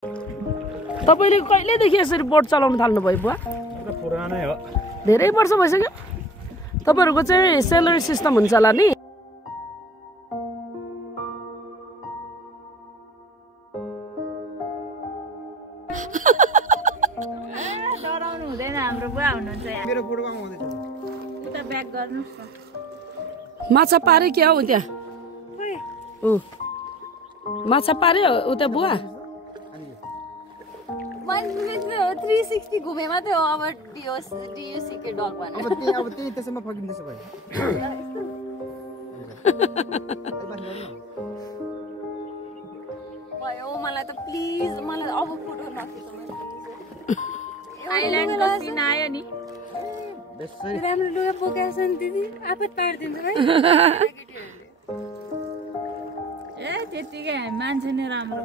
तपाईले कहिलेदेखि यसरी बोट चलाउन थाल्नु भयो बुवा? पुरानै हो। धेरै वर्ष भइसक्यो। तपाईहरुको चाहिँ सेलरी सिस्टम हुन्छ होला नि? डराउनु हुँदैन, हाम्रो बुवा हुनुहुन्छ यहाँ। मेरो बुढोमा हुँदैछ। उता ब्याक गर्नु। माछा पारे क्या हो त्यहाँ? माछा पारे उता बुवा? 360 घुमे मात्रै हो। अब डियुसी के डग भने अब त्यही त्यसैमा फकिँदैछ भाइ। भयो मलाई त प्लिज, मलाई अब फोटो नखिच्नु। आइल्यान्डको सिन आयो नि। राम्रो लुगा बोकेछ नि दिदी, आपत पारिदिन्छ है। ए त्यतिकै मान्छे नै राम्रो।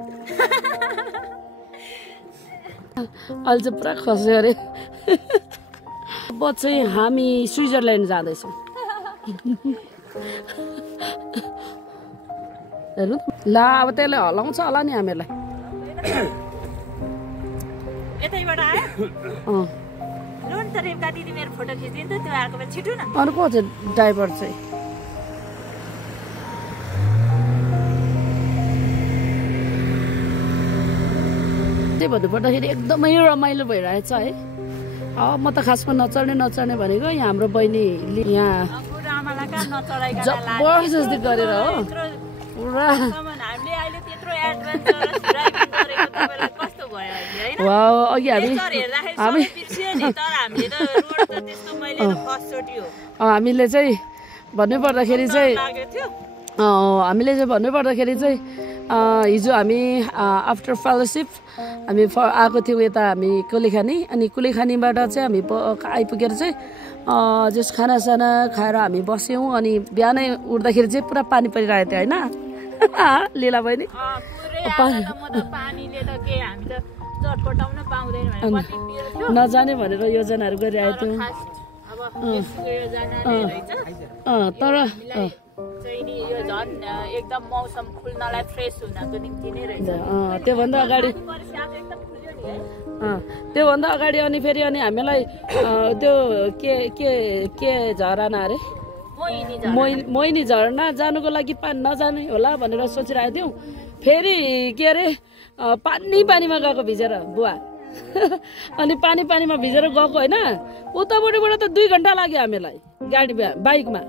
अहिले चाहिँ पुरा खस्यो अरे। अब चाहिँ हामी स्विजरल्यान्ड जाँदैछौँ। हेर्नु ला, अब त्यसले हलाउँछ होला नि हामीलाई। यतैबाट आयो? लोन त रेवका दिदी मेरो फोटो खिचिदिन्छ, त्यो आएको भए छिटो न। अर्को चाहिँ ड्राइभर चाहिँ त्यही भन्नुपर्दाखेरि एकदमै रमाइलो भइरहेछ है। अब म त खासमा नचढ्ने भनेको यहाँ हाम्रो बहिनीले यहाँ जबरजस्ती गरेर हो पुरा। अघि हामीले चाहिँ भन्नुपर्दाखेरि चाहिँ हिजो हामी आफ्टर फेलोसिप हामी आएको थियौँ यता हामी कुलेखानी। अनि कुलेखानीबाट चाहिँ हामी आइपुगेर चाहिँ जस खानासाना खाएर हामी बस्यौँ। अनि बिहानै उठ्दाखेरि चाहिँ पुरा पानी परिरहेको थियो होइन लीला बहिनी? नजाने भनेर योजनाहरू गरिरहेको थियौँ। तर एकदम मौसम खुल्नलाई फ्रेस हुनको निम्ति नै रहेछ। त्योभन्दा अगाडि अनि फेरि अनि हामीलाई त्यो के झरना अरे मोहिनी झरना जानुको लागि पानी नजाने होला भनेर सोचिरहेको थियौँ। फेरि के अरे पानीमा गएको भिजेर बुवा। अनि पानीमा भिजेर गएको होइन, उतापट्टिबाट त 2 घन्टा लाग्यो हामीलाई गाडी बाइकमा।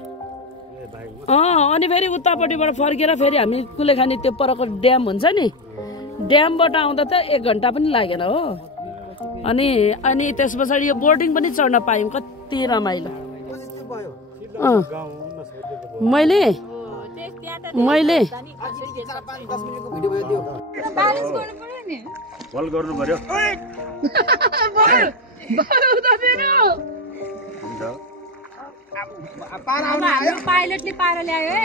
अनि फेरि उतापट्टिबाट फर्केर फेरि हामी कुलेखानी त्यो परको ड्याम हुन्छ नि, ड्यामबाट आउँदा त 1 घन्टा पनि लागेन हो। अनि त्यस पछाडि यो बोर्डिङ पनि चढ्न पायौँ, कति रमाइलो। मैले पाइलटले पारा ल्यायो है।